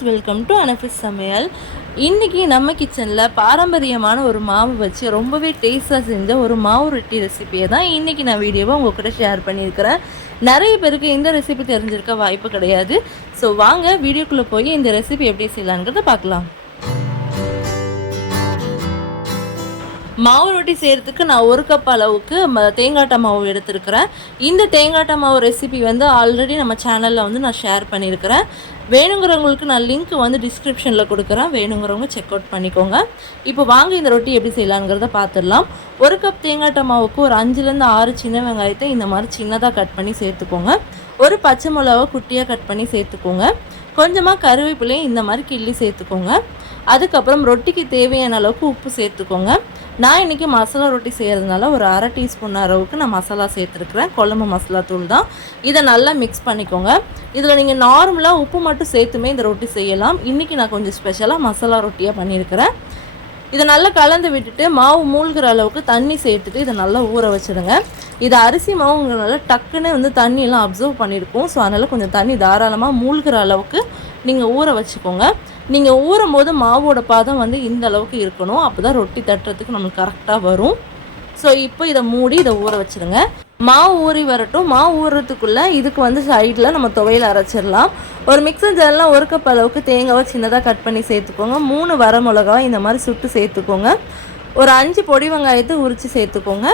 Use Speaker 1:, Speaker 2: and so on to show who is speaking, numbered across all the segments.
Speaker 1: Friends welcome to அனஃபிஸ் சமையல் இன்றைக்கி நம்ம கிச்சனில் பாரம்பரியமான ஒரு மாவு வச்சு ரொம்பவே டேஸ்ட்டாக செஞ்ச ஒரு மாவு ரொட்டி ரெசிபியை தான் இன்றைக்கி நான் வீடியோவை உங்கள் கூட ஷேர் பண்ணியிருக்கிறேன். நிறைய பேருக்கு இந்த ரெசிபி தெரிஞ்சிருக்க வாய்ப்பு கிடையாது. ஸோ வாங்க வீடியோக்குள்ளே போய் இந்த ரெசிபி எப்படி செய்யலாங்கிறத பார்க்கலாம். மாவு ரொட்டி செய்கிறதுக்கு நான் ஒரு கப் அளவுக்கு ம- தேங்காட்டை மாவு எடுத்திருக்கிறேன். இந்த தேங்காட்டை மாவு ரெசிபி வந்து ஆல்ரெடி நம்ம சேனலில் வந்து நான் ஷேர் பண்ணியிருக்கிறேன். வேணுங்கிறவங்களுக்கு நான் லிங்க் வந்து டிஸ்கிரிப்ஷனில் கொடுக்குறேன். வேணுங்கிறவங்க செக் அவுட் பண்ணிக்கோங்க. இப்போ வாங்க இந்த ரொட்டி எப்படி செய்யலாங்கிறத பார்த்துடலாம் ஒரு கப் தேங்காட்டை மாவுக்கு ஒரு அஞ்சுலேருந்து ஆறு சின்ன வெங்காயத்தை இந்த மாதிரி சின்னதாக கட் பண்ணி சேர்த்துக்கோங்க. ஒரு பச்சை மிளகாவை குட்டியாக கட் பண்ணி சேர்த்துக்கோங்க. கொஞ்சமாக கருவேப்பிலையும் இந்த மாதிரி கிள்ளி சேர்த்துக்கோங்க. அதுக்கப்புறம் ரொட்டிக்கு தேவையான அளவுக்கு உப்பு சேர்த்துக்கோங்க. நான் இன்றைக்கி மசாலா ரொட்டி செய்கிறதுனால ஒரு அரை டீஸ்பூன் அளவுக்கு நான் மசாலா சேர்த்துருக்குறேன். குழம்பு மசாலா தூள் தான். இதை நல்லா மிக்ஸ் பண்ணிக்கோங்க. இதில் நீங்கள் நார்மலாக உப்பு மட்டும் சேர்த்துமே இந்த ரொட்டி செய்யலாம். இன்றைக்கி நான் கொஞ்சம் ஸ்பெஷலாக மசாலா ரொட்டியாக பண்ணியிருக்கிறேன். இதை நல்லா கலந்து விட்டுட்டு மாவு மூழ்கிற அளவுக்கு தண்ணி சேர்த்துட்டு இதை நல்லா ஊற வச்சிடுங்க இது அரிசி மாவுங்கிறனால டக்குன்னு வந்து தண்ணியெல்லாம் அப்சர்வ் பண்ணியிருக்கும் ஸோ அதனால் கொஞ்சம் தண்ணி தாராளமாக மூழ்கிற அளவுக்கு நீங்கள் ஊற வச்சுக்கோங்க. நீங்கள் ஊறும் போது மாவோட பாதம் வந்து இந்த அளவுக்கு இருக்கணும். அப்போ தான் ரொட்டி தட்டுறதுக்கு நம்மளுக்கு கரெக்டாக வரும். ஸோ இப்போ இதை மூடி இதை ஊற வச்சுருங்க. மாவு ஊறி வரட்டும். மாவு ஊறுறதுக்குள்ளே இதுக்கு வந்து சைடில் நம்ம துவையில் அரைச்சிடலாம். ஒரு மிக்சர் ஜாரில் ஒரு கப் அளவுக்கு தேங்காவை சின்னதாக கட் பண்ணி சேர்த்துக்கோங்க. மூணு வர மிளகாவை இந்த மாதிரி சுட்டு சேர்த்துக்கோங்க. ஒரு அஞ்சு பொடி வெங்காயத்தை உரித்து சேர்த்துக்கோங்க.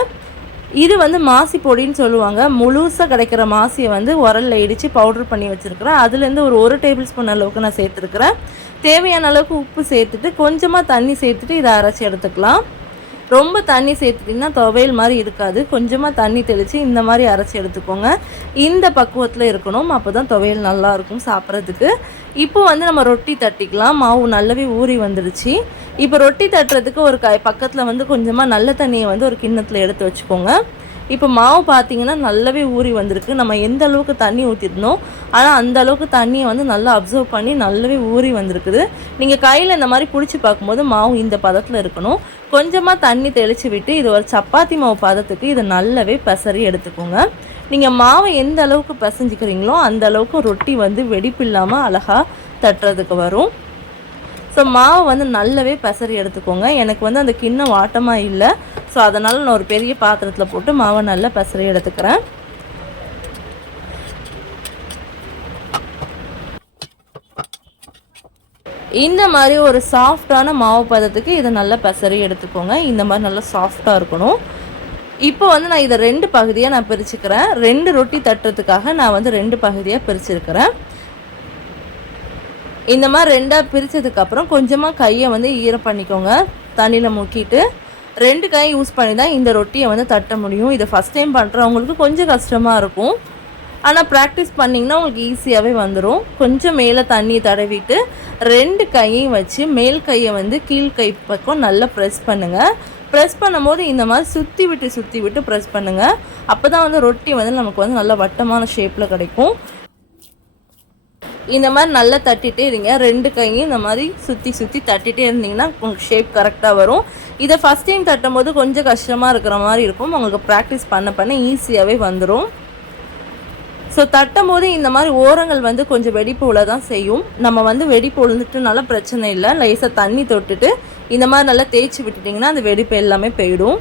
Speaker 1: இது வந்து மாசி பொடின்னு சொல்லுவாங்க. முழுசாக கிடைக்கிற மாசியை வந்து உரலில் இடித்து பவுடர் பண்ணி வச்சுருக்கிறேன். அதுலேருந்து ஒரு ஒரு டேபிள் ஸ்பூன் அளவுக்கு நான் சேர்த்துருக்குறேன். தேவையான அளவுக்கு உப்பு சேர்த்துட்டு கொஞ்சமாக தண்ணி சேர்த்துட்டு இதை அரைச்சி எடுத்துக்கலாம். ரொம்ப தண்ணி சேர்த்துட்டிங்கன்னா துவையல் மாதிரி இருக்காது. கொஞ்சமாக தண்ணி தெளித்து இந்த மாதிரி அரைச்சி எடுத்துக்கோங்க. இந்த பக்குவத்தில் இருக்கணும். அப்போ தான் துவையல் நல்லாயிருக்கும் சாப்பிட்றதுக்கு. இப்போ வந்து நம்ம ரொட்டி தட்டிக்கலாம். மாவு நல்லாவே ஊறி வந்துடுச்சு. இப்போ ரொட்டி தட்டுறதுக்கு ஒரு க பக்கத்தில் வந்து கொஞ்சமாக நல்ல தண்ணியை வந்து ஒரு கிண்ணத்தில் எடுத்து வச்சுக்கோங்க. இப்போ மாவு பார்த்தீங்கன்னா நல்லாவே ஊறி வந்திருக்கு. நம்ம எந்த அளவுக்கு தண்ணி ஊற்றிருந்தோம் ஆனால் அந்த அளவுக்கு தண்ணியை வந்து நல்லா அப்சர்வ் பண்ணி நல்லாவே ஊறி வந்திருக்குது. நீங்கள் கையில் இந்த மாதிரி பிடிச்சி பார்க்கும்போது மாவு இந்த பதத்தில் இருக்கணும். கொஞ்சமாக தண்ணி தெளித்து விட்டு இது ஒரு சப்பாத்தி மாவு பதத்துக்கு இதை நல்லாவே பெசரி எடுத்துக்கோங்க. நீங்கள் மாவை எந்த அளவுக்கு பசஞ்சிக்கிறீங்களோ அந்த அளவுக்கு ரொட்டி வந்து வெடிப்பு இல்லாமல் அழகாக தட்டுறதுக்கு வரும். ஸோ மாவை வந்து நல்லாவே பெசரி எடுத்துக்கோங்க. எனக்கு வந்து அந்த கிண்ணம் வாட்டமாக இல்லை. ஸோ அதனால் நான் ஒரு பெரிய பாத்திரத்தில் போட்டு மாவை நல்லா பெசரி எடுத்துக்கிறேன். இந்த மாதிரி ஒரு சாஃப்டான மாவு பதத்துக்கு இதை நல்லா பெசரி எடுத்துக்கோங்க. இந்த மாதிரி நல்லா சாஃப்டாக இருக்கணும். இப்போ வந்து நான் இதை ரெண்டு பகுதியாக நான் பிரிச்சுக்கிறேன். ரெண்டு ரொட்டி தட்டுறதுக்காக நான் வந்து ரெண்டு பகுதியாக பிரிச்சிருக்கிறேன். இந்த மாதிரி ரெண்டாக பிரித்ததுக்கப்புறம் கொஞ்சமாக கையை வந்து ஈரம் பண்ணிக்கோங்க. தண்ணியில் முக்கிட்டு ரெண்டு கை யூஸ் பண்ணி தான் இந்த ரொட்டியை வந்து தட்ட முடியும். இதை ஃபஸ்ட் டைம் பண்ணுறவங்களுக்கு கொஞ்சம் கஷ்டமாக இருக்கும். ஆனால் ப்ராக்டிஸ் பண்ணிங்கன்னா உங்களுக்கு ஈஸியாகவே வந்துடும் கொஞ்சம் மேலே தண்ணியை தடவிட்டு ரெண்டு கையையும் வச்சு மேல் கையை வந்து கீழ் கை பக்கம் நல்லா ப்ரெஸ் பண்ணுங்கள் ப்ரெஸ் பண்ணும்போது இந்த மாதிரி சுற்றி விட்டு சுற்றி விட்டு ப்ரெஸ் பண்ணுங்கள் அப்போ தான் வந்து ரொட்டி வந்து நமக்கு வந்து நல்ல வட்டமான ஷேப்பில் கிடைக்கும். இந்த மாதிரி நல்லா தட்டிகிட்டே இருங்க. ரெண்டு கையும் இந்த மாதிரி சுற்றி சுற்றி தட்டிகிட்டே இருந்தீங்கன்னா உங்களுக்கு ஷேப் கரெக்டாக வரும். இதை ஃபஸ்ட் டைம் தட்டும் போது கொஞ்சம் கஷ்டமாக இருக்கிற மாதிரி இருக்கும். உங்களுக்கு ப்ராக்டிஸ் பண்ண பண்ண ஈஸியாகவே வந்துடும் ஸோ தட்டும் போது இந்த மாதிரி ஓரங்கள் வந்து கொஞ்சம் வெடிப்பு உள்ள தான் செய்யும். நம்ம வந்து வெடிப்பு உழுந்துட்டுனால பிரச்சனை இல்லை. லேசாக தண்ணி தொட்டுட்டு இந்த மாதிரி நல்லா தேய்ச்சி விட்டுட்டிங்கன்னா அந்த வெடிப்பு எல்லாமே போயிடும்.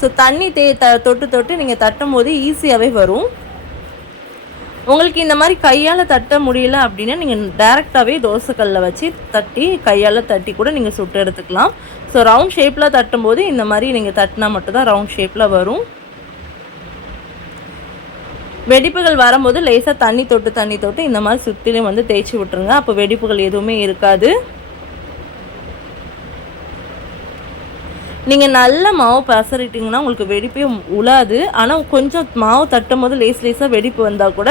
Speaker 1: ஸோ தண்ணி தே த தொட்டு தொட்டு நீங்கள் தட்டும் போது ஈஸியாகவே வரும். உங்களுக்கு இந்த மாதிரி கையால் தட்ட முடியல அப்படின்னா நீங்கள் டேரெக்டாகவே தோசைக்கல்லில் வச்சு தட்டி கையால் தட்டி கூட நீங்கள் சுட்டு எடுத்துக்கலாம். ஸோ ரவுண்ட் ஷேப்பில் தட்டும்போது இந்த மாதிரி நீங்கள் தட்டினா மட்டும்தான் ரவுண்ட் ஷேப்பில் வரும். வெடிப்புகள் வரும்போது லேசாக தண்ணி தொட்டு தண்ணி தொட்டு இந்த மாதிரி சுற்றிலும் வந்து தேய்ச்சி விட்டுருங்க. அப்போ வெடிப்புகள் எதுவுமே இருக்காது. நீங்கள் நல்ல மாவு பசரிட்டிங்கன்னா உங்களுக்கு வெடிப்பே உழாது. ஆனால் கொஞ்சம் மாவு தட்டும் போது லேஸ் லேஸாக வெடிப்பு வந்தால் கூட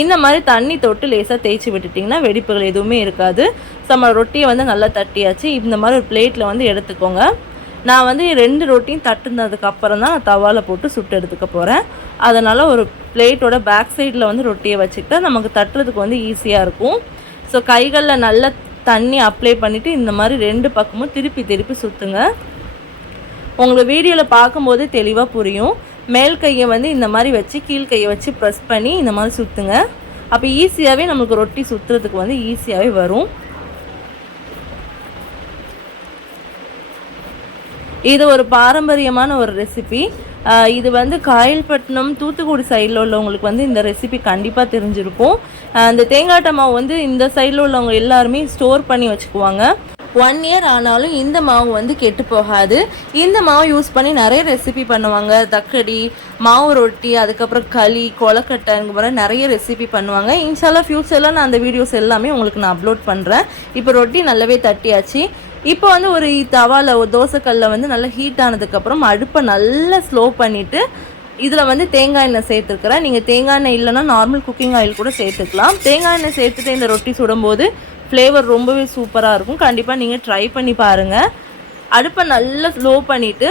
Speaker 1: இந்த மாதிரி தண்ணி தொட்டு லேசாக தேய்ச்சி விட்டுட்டிங்கன்னா வெடிப்புகள் எதுவுமே இருக்காது. ஸோ நம்ம ரொட்டியை வந்து நல்லா தட்டியாச்சு. இந்த மாதிரி ஒரு பிளேட்டில் வந்து எடுத்துக்கோங்க. நான் வந்து ரெண்டு ரொட்டியும் தட்டுனதுக்கு அப்புறம் தான் நான் தவாவில் போட்டு சுட்டு எடுத்துக்க போகிறேன் அதனால் ஒரு பிளேட்டோட பேக் சைடில் வந்து ரொட்டியை வச்சுக்கிட்டா நமக்கு தட்டுறதுக்கு வந்து ஈஸியாக இருக்கும். ஸோ கைகளில் நல்லா தண்ணி அப்ளை பண்ணிவிட்டு இந்த மாதிரி ரெண்டு பக்கமும் திருப்பி திருப்பி சுற்றுங்க உங்களை வீடியோவில் பார்க்கும்போது தெளிவாக புரியும். மேல் கையை வந்து இந்த மாதிரி வச்சு கீழ் கையை வச்சு ப்ரெஸ் பண்ணி இந்த மாதிரி சுற்றுங்க அப்போ ஈஸியாகவே நம்மளுக்கு ரொட்டி சுற்றுறதுக்கு வந்து ஈஸியாகவே வரும். இது ஒரு பாரம்பரியமான ஒரு ரெசிபி இது வந்து காயல்பட்டினம் தூத்துக்குடி சைடில் உள்ளவங்களுக்கு வந்து இந்த ரெசிபி கண்டிப்பாக தெரிஞ்சிருக்கும். இந்த தேங்காய் மாவு வந்து இந்த சைடில் உள்ளவங்க எல்லாருமே ஸ்டோர் பண்ணி வச்சுக்குவாங்க. ஒன் இயர் ஆனாலும் இந்த மாவு வந்து கெட்டு போகாது. இந்த மாவு யூஸ் பண்ணி நிறைய ரெசிபி பண்ணுவாங்க. தக்கடி மாவு ரொட்டி அதுக்கப்புறம் களி கொலக்கட்டைங்கிற மாதிரி நிறைய ரெசிபி பண்ணுவாங்க. இன்ஷால்லாம் ஃப்யூச்சரில் நான் அந்த வீடியோஸ் எல்லாமே உங்களுக்கு நான் அப்லோட் பண்ணுறேன் இப்போ ரொட்டி நல்லாவே தட்டியாச்சு. இப்போ வந்து ஒரு தவாவில் ஒரு தோசைக்கல்ல வந்து நல்லா ஹீட் ஆனதுக்கப்புறம் அடுப்பை நல்லா ஸ்லோ பண்ணிவிட்டு இதில் வந்து தேங்காய் எண்ணெய் சேர்த்துருக்குறேன். நீங்கள் தேங்காய் எண்ணெய் இல்லைன்னா நார்மல் குக்கிங் ஆயில் கூட சேர்த்துக்கலாம். தேங்காய் எண்ணெய் சேர்த்துட்டு இந்த ரொட்டி சுடும்போது ஃப்ளேவர் ரொம்பவே சூப்பராக இருக்கும். கண்டிப்பாக நீங்கள் ட்ரை பண்ணி பாருங்கள் அடுப்பை நல்லா ஸ்லோ பண்ணிவிட்டு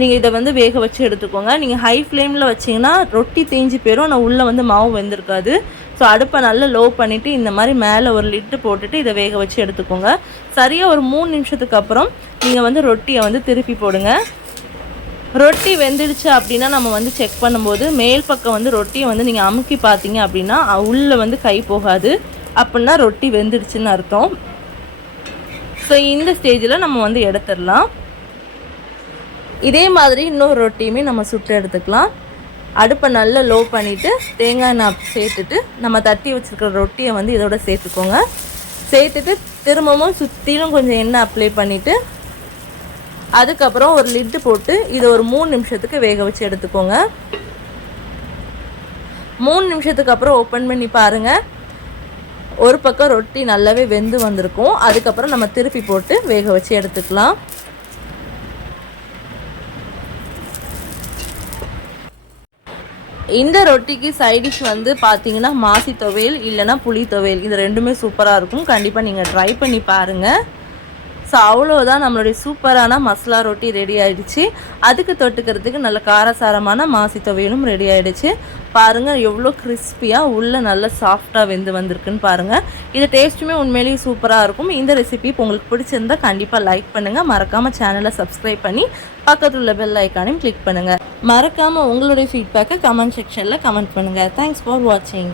Speaker 1: நீங்கள் இதை வந்து வேக வச்சு எடுத்துக்கோங்க. நீங்கள் ஹை ஃப்ளேமில் வச்சிங்கன்னா ரொட்டி தேஞ்சு போயிடும். ஆனால் உள்ளே வந்து மாவு வெந்திருக்காது. ஸோ அடுப்பை நல்லா லோ பண்ணிவிட்டு இந்த மாதிரி மேலே ஒரு லிட்டு போட்டுட்டு இதை வேக வச்சு எடுத்துக்கோங்க. சரியாக ஒரு மூணு நிமிஷத்துக்கு அப்புறம் நீங்கள் வந்து ரொட்டியை வந்து திருப்பி போடுங்க. ரொட்டி வெந்துடுச்சு அப்படின்னா நம்ம வந்து செக் பண்ணும்போது மேல் பக்கம் வந்து ரொட்டியை வந்து நீங்கள் அமுக்கி பார்த்தீங்க அப்படின்னா உள்ளே வந்து கை போகாது. அப்படின்னா ரொட்டி வெந்துடுச்சுன்னு அர்த்தம். ஸோ இந்த ஸ்டேஜில் நம்ம வந்து எடுத்துடலாம். இதே மாதிரி இன்னொரு ரொட்டியுமே நம்ம சுட்டு எடுத்துக்கலாம். அடுப்பை நல்லா லோ பண்ணிவிட்டு தேங்காய் எண்ணெய் சேர்த்துட்டு நம்ம தட்டி வச்சுருக்கிற ரொட்டியை வந்து இதோட சேர்த்துக்கோங்க. சேர்த்துட்டு திரும்பவும் சுற்றிலும் கொஞ்சம் எண்ணெய் அப்ளை பண்ணிவிட்டு அதுக்கப்புறம் ஒரு லிட்டு போட்டு இதை ஒரு மூணு நிமிஷத்துக்கு வேக வச்சு எடுத்துக்கோங்க. மூணு நிமிஷத்துக்கு அப்புறம் ஓப்பன் பண்ணி பாருங்கள் ஒரு பக்கம் ரொட்டி நல்லாவே வெந்து வந்திருக்கும். அதுக்கப்புறம் நம்ம திருப்பி போட்டு வேக வச்சு எடுத்துக்கலாம். இந்த ரொட்டிக்கு சைடிஷ் வந்து பார்த்தீங்கன்னா மாசி துவையல் இல்லைன்னா புளி துவையல். இது ரெண்டுமே சூப்பராக இருக்கும். கண்டிப்பாக நீங்கள் ட்ரை பண்ணி பாருங்கள் ஸோ அவ்வளோதான் நம்மளுடைய சூப்பரான மசாலா ரொட்டி ரெடி ஆகிடுச்சு அதுக்கு தொட்டுக்கிறதுக்கு நல்ல காரசாரமான மாசி துவையலும் ரெடி ஆகிடுச்சு பாருங்கள் எவ்வளோ கிறிஸ்பியாக உள்ளே நல்லா சாஃப்டாக வெந்து வந்திருக்குன்னு பாருங்கள் இது டேஸ்ட்டுமே உண்மையிலேயே சூப்பராக இருக்கும். இந்த ரெசிபி இப்போ உங்களுக்கு பிடிச்சிருந்தா கண்டிப்பாக லைக் பண்ணுங்கள் மறக்காமல் சேனலை சப்ஸ்கிரைப் பண்ணி பக்கத்தில் உள்ள பெல் ஐக்கானையும் கிளிக் பண்ணுங்கள் மறக்காமல் உங்களுடைய ஃபீட்பேக்கை கமெண்ட் செக்ஷனில் கமெண்ட் பண்ணுங்கள் தேங்க்ஸ் ஃபார் வாட்சிங்